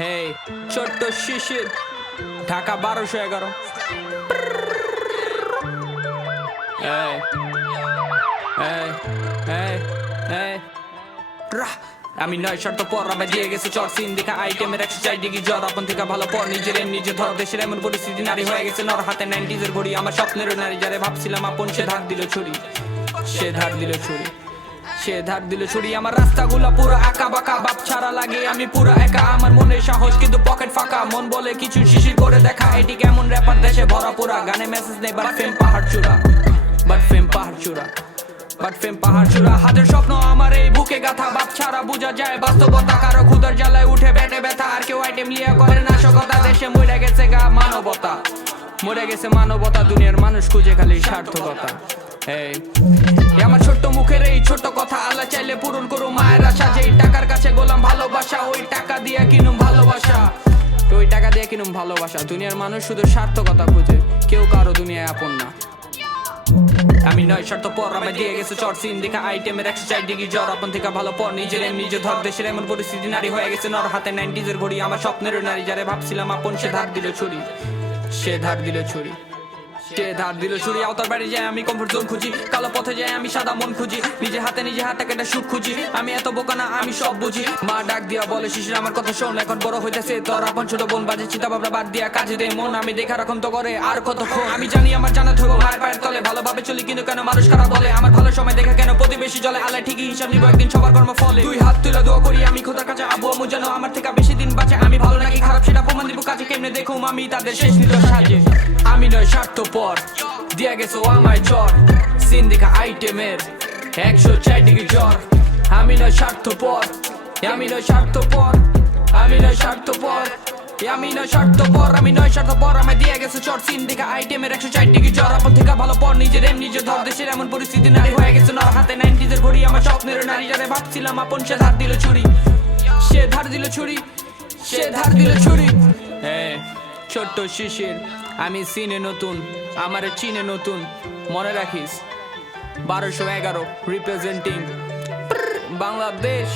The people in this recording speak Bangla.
হে ছোট্ট শিশির ঢাকা 1211 আমি 9 শর্ত পর আমি দিয়ে গেছি চর সিন দেখা আইটেমের 104 ডিগ্রি জ্বর আপন থেকে ভালো পর নিজের নিজে ধর দেশের এমন পরিস্থিতি নারী হয়ে গেছে নর হাতে 90s ঘড়ি আমার স্বপ্নের নারী যারে ভাবছিলাম আপন সে ধার দিল ছুরি সে ধার দিল ছুরি সে ধার দিল ছুরি আমার রাস্তাগুলো পুরো আঁকা বাঁকা বাপ ছাড়া লাগে আমি পুরো একা আমার মনে সাহস কিন্তু পকেট ফাঁকা মন বলে কিছু শিশির করে দেখা এটি কেমন র্যাপার দেশে ভরা পুরা গানে মেসেজ নেই বাট ফেম পাহাড় চূড়া বাট ফেম পাহাড় চূড়া বাট ফেম পাহাড় চূড়া হাতের স্বপ্ন আমার এই বুকে গাথা বাপ ছাড়া বোঝা যায় বাস্তবতা কারো ক্ষুধার জ্বালায় উঠে বেটে ব্যথা আর কেউ আইটেম লিয়া করে নাশকতা দেশে মরে গেছে গা মানবতা মরে গেছে মানবতা দুনিয়ার মানুষ খুঁজে খালি সার্থকতা এই আমার ছোট্ট মুখের এই ছোট কথা আল্লাহ চাইলে পূরণ করো মায়ের আশা যেই টাকার কাছে গোলাম ভালোবাসা ওই টাকা দিয়ে কিনুম ভালোবাসা ওই টাকা দিয়ে কিনুম ভালোবাসা দুনিয়ার মানুষ শুধু সার্থকতা খুঁজে কেউ কারো দুনিয়ায় আপন না আমি 9 শর্ত পর আমি দিয়ে গেছে চর সিন দেখা আইটেমের 104 ডিগ্রি জ্বর আপন থেকে ভালো পর নিজের নিজে ধর দেশের এমন পরিস্থিতি নারী হয়ে গেছে নর হাতে 90s ঘড়ি আমার স্বপ্নের নারী যারে ভাবছিলাম আপন সে ধার দিল ছুরি সে ধার দিল ছুরি সে ধার দিল ছুরি আওতার বাড়ি যায় আমি কমফোর্ট জোন খুঁজি কালো পথে যায় আমি সাদা মন খুঁজি নিজে হাতে কেটে সুখ খুঁজি আমি এত বোকা না আমি সব বুঝি মা ডাক দিয়া বলে শিশির আমার কথা শোন এখন বড় হইতেছে তোর আপন ছোট বোন বাজে চিন্তা ভাবনা বাদ দিয়া কাজে দে মন আমি দেখা রকম তো করে আর কতক্ষণ আমি জানি আমার জানা থাকবো মায়ের পায়ের তলে ভালোভাবে চলি কিন্তু কেন মানুষ খারাপ বলে আমার ভালো সময় দেখা কেন প্রতিবেশী জলে আল্লাহ ঠিকই হিসাব নিব একদিন সবার কর্ম ফলে দুই হাত তুলে দোয়া করি আমি খোদার কাছে আবু আমু যেন আমার থেকে বেশি দিন বাঁচে আমি ভালো নাকি খারাপ সেটা প্রমাণ দিব কাছে কেমনে দেখুম আমি তাদের শেষ নিদর্শ সাজে আমি 9 স্বার্থ পর দিয়া গেছো আমায় চর সিন দেখা আইটেমের 104 ডিগ্রি জ্বর আমি 9 স্বার্থ পর আমি 9 স্বার্থ পর আমি 9 স্বার্থ পর আমি 9 স্বার্থ পর আমি 9 স্বার্থ পর আমি দিয়ে গেছো চর সিন দেখা আইটেমের 104 ডিগ্রি জ্বর আপন থেকে ভালো পর নিজের নিজে ধর দেশের এমন পরিস্থিতি নারী হয়ে গেছে নর হাতে 90s ঘড়ি আমার স্বপ্নের নারী যারে ভাবছিলাম আপন সে ধার দিল ছুরি সে ধার দিল ছুরি সে ধার দিল ছুরি হ্যাঁ ছোট্ট শিশির আমি সিনে নতুন আমার চিনে নতুন মনে রাখিস 1211 রিপ্রেজেন্টিং বাংলাদেশ